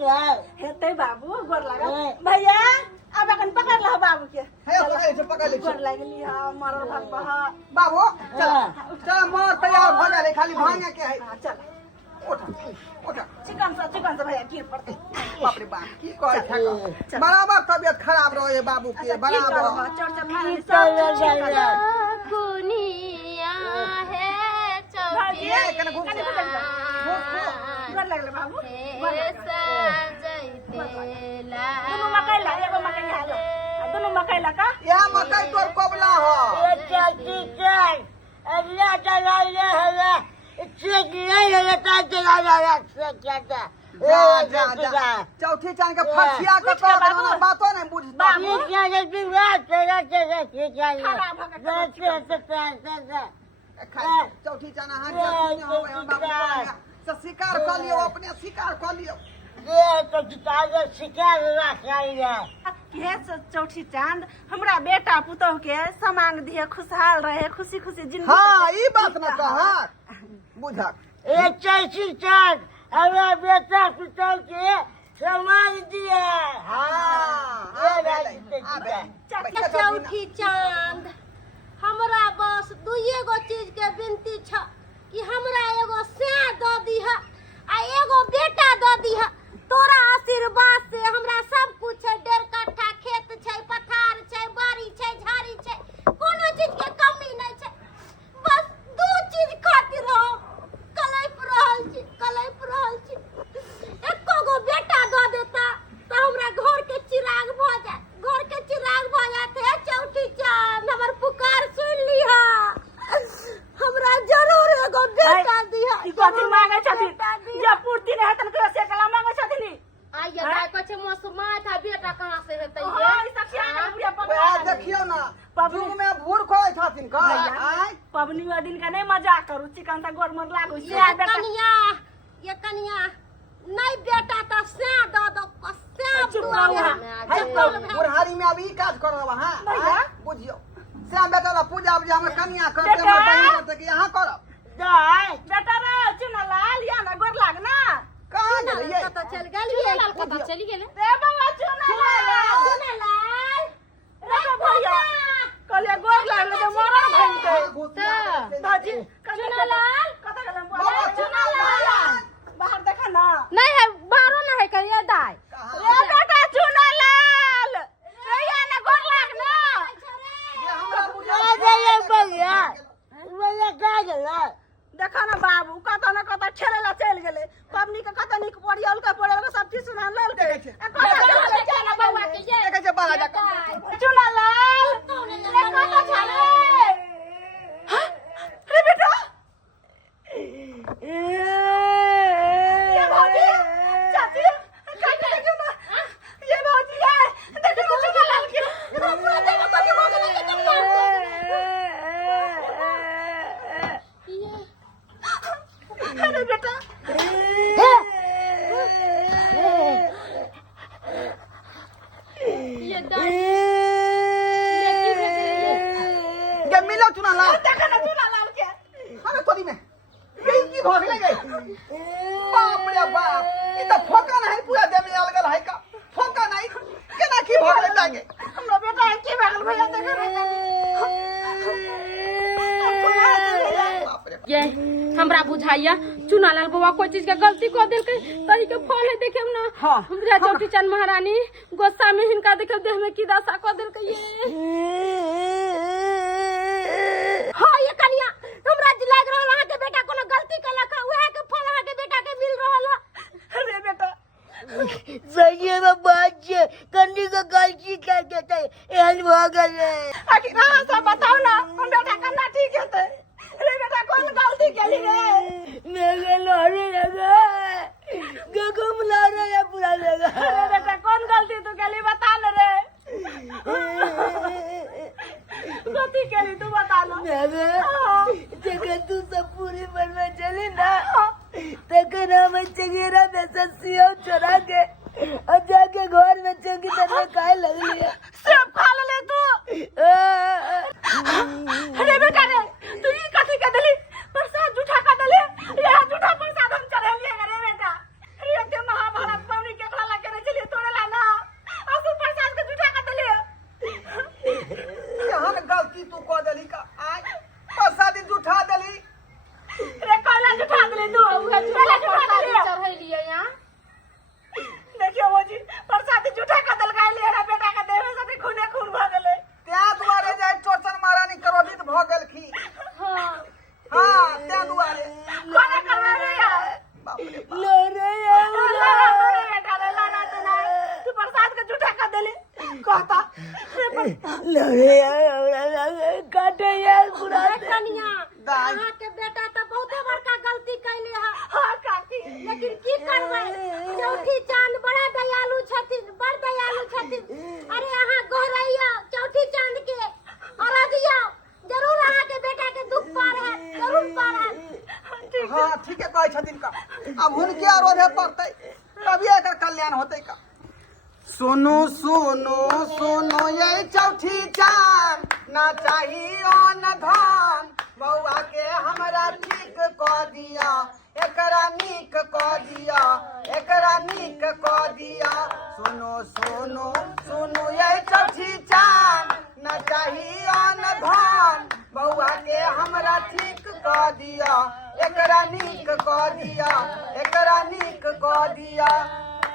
क्या हेते बाबू गोर लगा भैया अब अखन पकड़ ला बाबू के हे पकड़ ले गोर लग लिया मरल भाग बहा बाबू चल चल मोर तैयार हो जा खाली भांगे के है चल उठा चिकन से भैया गिर पड़ते बाप रे बाप की कहे था बराबर तबीयत खराब रहे बाबू के बराबर कुनिया है चौकी गोर लगले बाबू दोनों मकई ला एगो मकई हालो दोनों मकई ला का या मकई तोर कोबला हो ये चलती चल अगला चला ले है चेक नहीं होता चला जा चौथी चांद के फसिया के तो बातो नहीं बुझता ये क्या जल्दी बात चला ठीक है चौथी चांद हां से शिकार कर लियो अपने शिकार कर लियो ये तो जितागे शिकार रखिए के चौठी चांद हमरा बेटा पुतोह के समांग दिए खुशहाल रहे खुशी खुशी जिंदगी हां ई बात न कहा बुझा ये चौथी चांद हमरा बेटा पुतोह के समांग दिए हां ये चौठी चांद हमरा बस दुइये गो चीज के विनती छ कि हमरा एगो से द दीह आ एगो बेटा द दीह तोरा आशीर्वाद से हमरा सब कुछ है 1.5 कट्ठा खेत छै पथार छै बाड़ी छै झाड़ी छै कोनो चीज के कमी नहीं छै बस दू चीज खातिर हो कलैप रहल छी एको गो बेटा द देता तो हमरा घर के चिराग भ जात है चौठी चांद हमर पुकार सुन लिहा हमरा जरूर एगो बेटा दिहा ई कथि मांगे छथि जे पूर्ति नहीं हतन तो से कला मांगे छथि आइए दाई कछ मौसमा था बेटा कहां से हेतै ये सब क्या ना बुढ़िया ओए देखियो ना जुग में भूर खोय छथिन का आय पबनी वा दिन का नहीं मजाक करू चिकन ता गोर मर लागो से ये कनिया नहीं बेटा तो से द दो से बुढ़ारी में अभी काज करब हां बुझियो से बेटा ला पूजा हम कन्या करते बेटा। हम बहिन करते कि यहां करब जाए बेटा रे चुना लाल या ना गोर लाग ना कहां गेल ये तो चल गेल कत चली गेल रे बाबा चुना लाल रे भैया कले गोर लाग ले मरल भइल के बाजी चुना लाल कत गलम बोले चुना लाल बाहर देखा ना नहीं है बारो ना है करिया दाई रे बेटा चुना लाल रे या ना गोर लाग ना ये हमरा पूजा ये बलिया बोले का गला देखा ना बाबू कत ना कत ठेले ला चल गेले पबनी के कत निक पड़ियल का सब चीज सुना लेल के देखै ना बउआ के ये देखे छे बाहर जाके चुना लाल रे कत छले रे बेटा ये भौजी चाची काटे देखो ना ये भौजी है देखो चुना लाल के पूरा देखो कत हो गेले अरे बेटा ये दाई ये मिलो चुना ला देखो ना चुना लाल के अरे तोरी में ये की भाग ले गई बाप रे बाप ई तो फोका नहीं पूरा दे में अलगल है का फोका नहीं केना की भाग ले जागे हमरा बेटा के भागल भैया देखो ये हमरा बुझाइया चुना लाल बउआ कोई चीज के गलती कर देल के तही के फल है देखेम ना हां हमरा चौठी चांद महारानी गोस्सा में हिनका देखे देह में की दशा कर देल के ये हां ये कनिया हमरा लाग रहल है के बेटा कोनो गलती कला का उहे के फल है के बेटा के मिल रहल है अरे बेटा सही में बात है कन्नी का गलती कर देते एहन भागल है आखिर हां सब बताओ ना हम बेटा करना ठीक है रे बेटा कौन गलती करी रे मेरे लोरे लगा गगम ला रहा है पूरा लगा अरे बेटा कौन गलती तू कली बता न रे गलती करी तू बता लो जगह तू सब पूरी बनवा चली ना तक हम चगेरा में ससियो चुरा के और जाके घर में चंगी तरह खाए लगली है सब खा ले तू अरे बेटा रे तू ये कथी के दली प्रसाद झूठा का दले ये झूठा प्रसाद हम चढ़ेलिए रे बेटा ये के महाभारत पवनी के लोरे तू प्रसाद के झूठा कर देली कहता लोरे काटे यार पूरा कनिया दाई। अहाँ के बेटा तो बहुते बड़का गलती कैले है हां काकी लेकिन की करबै चौठी चांद बड़ा दयालु छथिन बड़ दयालु छथिन अरे अहाँ गोरैया चौठी चांद के अरदिया जरूर अहाँ के बेटा के दुख पार है जरूर पार है हाँ ठीक है कहे छथिन का अब हुनके आरोधे पड़तै तभी एकर कल्याण होतै का सुनो सुनो सुनो ये चौठी चांद ना चाहिए न धान बउआ के हमरा ठीक कह दिया एकरा नीक कह दिया एकरा नीक कह दिया सुनो सुनो सुनो ये चौठी चांद न चाहिए न धान बउआ के हमरा ठीक कह दिया एकरा नीक कह दिया एकरा नीक कह दिया